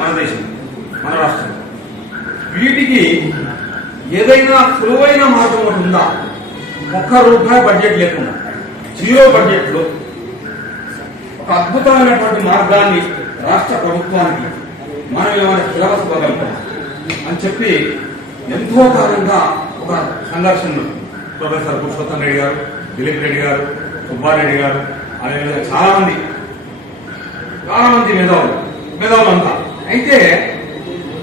మన దేశం, మన రాష్ట్రం, వీటికి ఏదైనా సులువైన మార్గం ఒకటి ఉందా? ₹1 బడ్జెట్ లేకుండా, జీరో బడ్జెట్ లో ఒక అద్భుతమైనటువంటి మార్గాన్ని రాష్ట్ర ప్రభుత్వానికి మనం ఏమైనా సిలబస్ ఇవ్వగలుగుతాం అని చెప్పి ఎంతో కాలంగా ఒక సంఘర్షణ ప్రొఫెసర్ పురుషోత్తం రెడ్డి గారు, దిలీప్ రెడ్డి గారు, సుబ్బారెడ్డి గారు, అదేవిధంగా చాలా మంది మేధావులు అంతా అయితే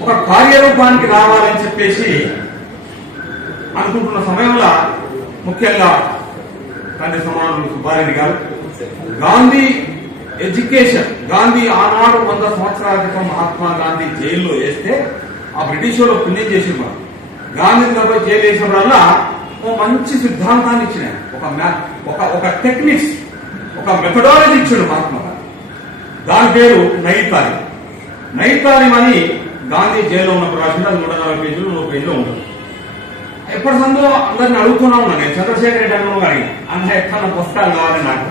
ఒక కార్యరూపానికి రావాలని చెప్పేసి అనుకుంటున్న సమయంలో ముఖ్యంగా తండ్రి సమానులు సుబ్బారెడ్డి గారు గాంధీ ఎడ్యుకేషన్, గాంధీ ఆనాడు 100 సంవత్సరాల క్రితం మహాత్మా గాంధీ జైల్లో వేస్తే ఆ బ్రిటిష్ వాళ్ళు పుణ్యం చేసిన గాంధీ గారు జైలు వేసిన వల్ల ఒక మంచి సిద్ధాంతాన్ని ఇచ్చిన ఒక టెక్నిక్స్, ఒక మెథడాలజీ ఇచ్చాడు మహాత్మా గాంధీ. దాని పేరు నైతాలిం అని గాంధీ జైల్లో ఉన్నప్పుడు రాసిన 140 పేజీలు 100 పేజీలు ఉంటుంది. ఎప్పటి సందో అందరిని అడుగుతున్నా ఉన్నాను నేను, చంద్రశేఖర్ రెడ్డి అన్న కానీ అన్న ఎక్కడ పుస్తకాలు కావాలి నాకు.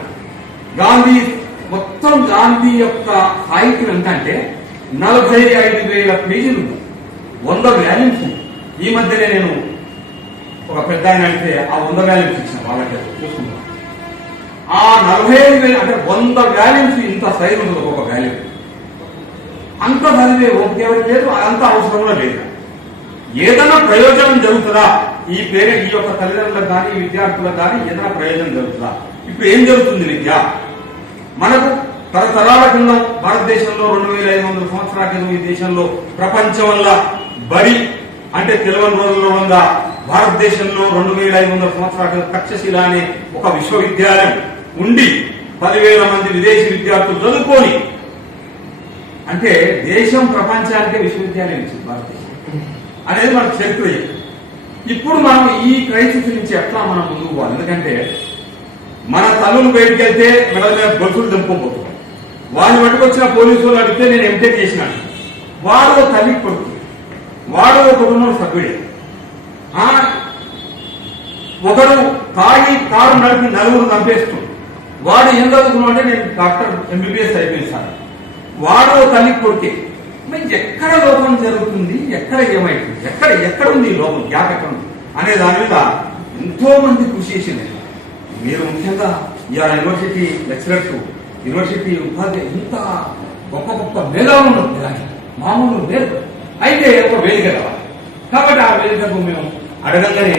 గాంధీ యొక్క సాహిత్యం ఎంత అంటే 45,000 పేజీలు, 100 వాల్యూమ్స్. ఈ మధ్యనే నేను ఒక పెద్ద ఆయన అయితే ఆ 100 వాల్యూమ్స్ ఇచ్చిన వాళ్ళకి చూసుకుంటాను. ఆ 45,000 అంటే 100 వాల్యూమ్స్ ఇంత సైజు ఉంటుంది ఒక వాల్యూమ్. అంత చదివే ఓపిక ఎవరికి లేదు, అంత అవసరంలో లేదు. ఏదైనా ప్రయోజనం జరుగుతుందా ఈ యొక్క తల్లిదండ్రులకు కానీ విద్యార్థులకు కానీ ఏదైనా ప్రయోజనం జరుగుతుందా? ఇప్పుడు ఏం జరుగుతుంది విద్య? మనకు తరతరాల క్రితం భారతదేశంలో 2,500 సంవత్సరాల క్రితం ఈ దేశంలో ప్రపంచం వల్ల బడి అంటే తెలవని రోజుల్లో ఉందా? భారతదేశంలో 2,500 సంవత్సరాల క్రితం తక్షశిల అనే ఒక విశ్వవిద్యాలయం ఉండి 10,000 మంది విదేశీ విద్యార్థులు చదువుకొని, అంటే దేశం ప్రపంచానికే విశ్వవిద్యాలయం ఇచ్చింది భారతదేశం అనేది మన చరిత్ర. ఇప్పుడు మనం ఈ క్రైసిస్ నుంచి ఎట్లా మనం ముందుకు పోవాలి? ఎందుకంటే మన తల్లులు బయటికి వెళ్తే మెడల మీద గొలుసులు దింపబోతున్నాం. వాళ్ళు పట్టుకొచ్చిన పోలీసు వాళ్ళు అడిగితే నేను ఎంటెక్ చేసినాను. వాడు తల్లి కొడుకు, వాడు ఒక కుటుంబం సభ్యుడే. ఒకడు తాగి కారు నడిపి 4 చంపేస్తుంది. వాడు ఏం చదువుకున్నావు అంటే నేను డాక్టర్ MBBS అయిపోయిస్తాను. వాడు తల్లి కొడుకే. మరి ఎక్కడ లోపం జరుగుతుంది, ఎక్కడ ఏమైతుంది, ఎక్కడ ఉంది లోపం, గ్యాప్ ఎక్కడ ఉంది అనే దాని మీద ఎంతో మంది కృషి చేసింది. మీరు ముఖ్యంగా ఇవాళ యూనివర్సిటీ లెక్చరర్స్, యూనివర్సిటీ ఉపాధ్యాయులు ఇంత గొప్ప మేధావులు ఉన్నారు, మామూలు లేదు. అయితే ఒక వేదిక కావాలి. కాబట్టి ఆ వేదికకు మేము అడగంగానే